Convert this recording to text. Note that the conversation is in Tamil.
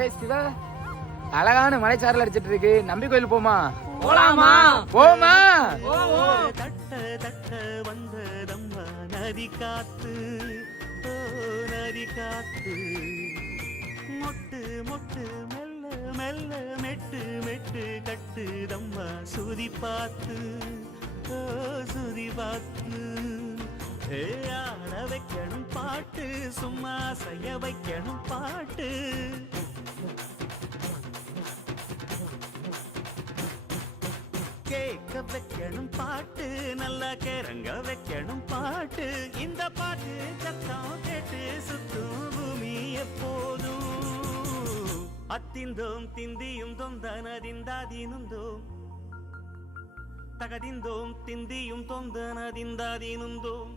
ஏய் சிவா, அழகான மலைச்சாரல் அடிச்சிட்டு இருக்கு, நம்பி கோயில் போமா? போலாமா? போமா. தட்ட தட்ட வந்ததம்மா நதி காத்து, ஓ நதி காத்து. மொட்டு மொட்டு மெல்ல மெல்ல மெட்டு மெட்டு கட்டுதம்மா சுதி பார்த்து, ஓ சுதி பார்த்து. ஆட வைக்கணும் பாட்டு, சும்மா செய்ய வைக்கணும் பாட்டு. கேட்க வைக்கணும் பாட்டு, நல்லா கேரங்க வைக்கணும் பாட்டு. இந்த பாட்டு சத்தம் கேட்டு சுத்தும் பூமி எப்போதும். அத்திந்தோம் திந்தியும் தொந்தனதிந்தாதீனுந்தோம், தகதிந்தோம் திந்தியும் தொந்தனதிந்தாதீனுந்தோம்.